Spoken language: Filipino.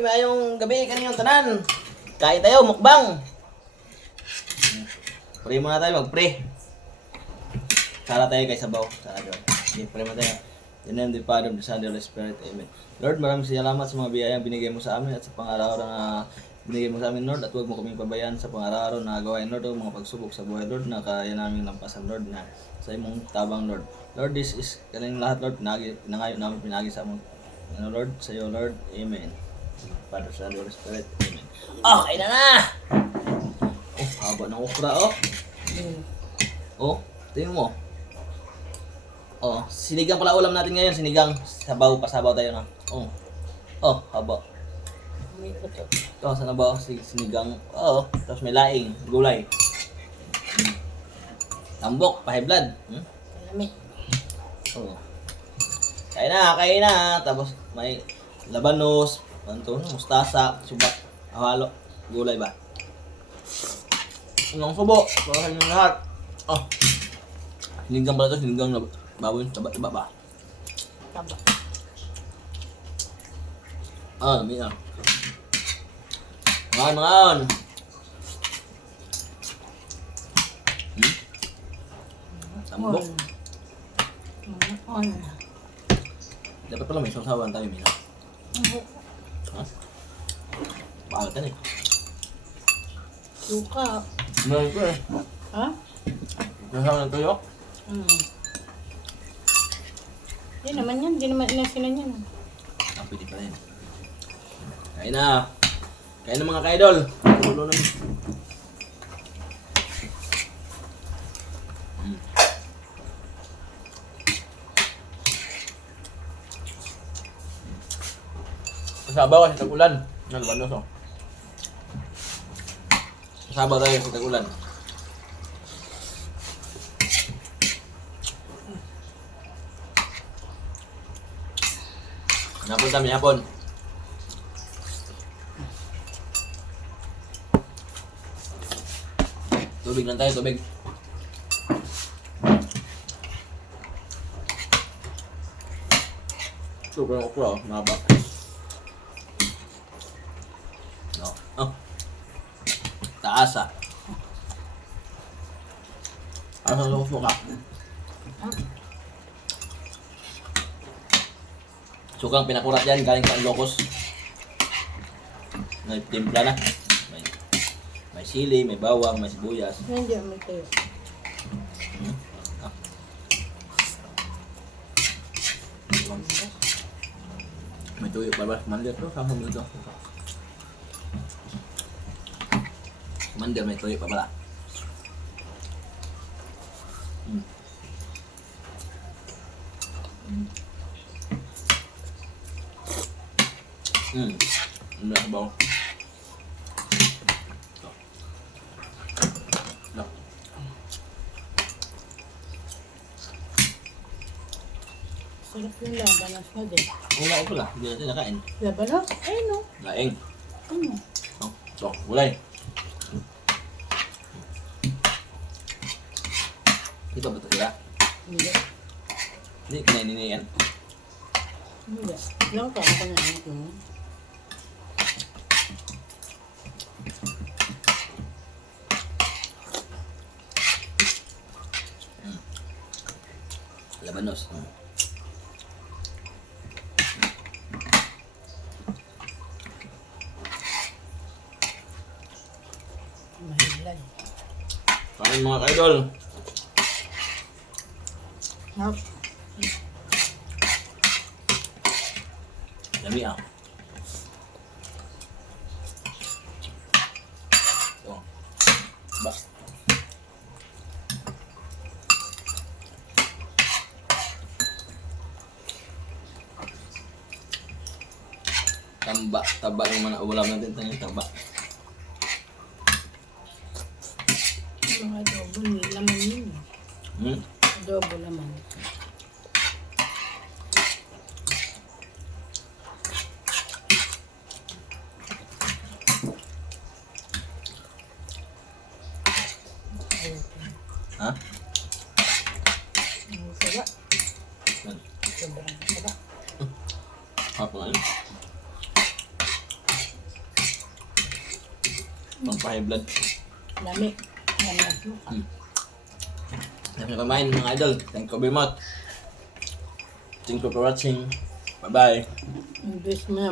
mayong gabi kaninyong tanan. Kain tayo, mukbang. Pray muna tayo, mag-pray. Sara tayo kay sabaw. Sara tayo. Okay, pray muna tayo. In the name of the Father, of the Son, and of the Holy Spirit. Amen. Lord, maraming salamat sa mga biyayang binigay mo sa amin at sa pang-araw-araw na binigay mo sa amin, Lord. At huwag mo kaming pabayaan sa pang-araw-araw na gawain, Lord. Huwag mga pagsubok sa buhay, Lord, na kaya namin lampasan, Lord, na sa imong tabang, Lord. Lord, this is kaning lahat, Lord, pinangayon namin pinagi sa among Lord, sa iyo, Lord. Amen. Father, Son, and Holy Spirit. Amen. Okay na! Oh, haba ng okra, oh. Oh, tingnan mo. Oh, sinigang pala ulam natin ngayon, sinigang. Sabaw, pasabaw tayo na. Oh. Oh, haba. Ito, sana ba? Sinigang. Oh, tapos may laing, gulay. Tambok, pa-high blood. Malamig. Oh. Kain na. Tapos may labanos, mustasa, subak, halo, gulay ba? Ang subo, para yung lahat. Oh. Sinigang pala ito, sinigang na baboy, taba ba? Taba. Ah, may na. Mangan. Tambok. On. Dapat pala may sausawan tayo, Mina. Ha? Paalatan eh. Suka. Meron ko eh. Ha? Sausawan ng tuyo. Di naman yan. Di naman inasinan yan. Ah, pwede pa rin. Kain na. Kain na mga ka-idol. Ulo na yun. Sabaw kasi tag-ulan. Nalbanos oh. Sabaw tayo sa tag-ulan. Napunta mi hapon. Tubig lang tayo, tubig. Super okra, mahaba. No. Oh. Taasa. Asa sa suka? Sukang pinakurat yan, galing sa Ilocos. May timpla na. May sili, may bawang, may sibuyas. Hindi, may tayo. Ah. May tuyo pa ba? Mandir to, sama mo ito. Mandir, may tuyo pa pala. Ano na ba? No. Sarap yung labanos mo din. Wala ko pala, hindi natin nakain. Labanos? Ay, no. Laing. Ano? Oh, so, gulay. Ito ba ito sila? Hindi. Hindi, kinainin niya yan. Hindi. Lang ka ako na anak mo. Labanos. Mahilay. Kain mga ka-idol. Harap. Dami ah. Oh. Ba. Taba yung mga ulam natin tayong taba. Mga adobo, laman yun. Adobo laman. Ha? Sarap. Sobrang sarap. Apa nga yun? Pang pa-high blood. Lami. Lami ang suka. Dami kumain mga idol. Thank you very much. Thank you for watching. Bye-bye. English mo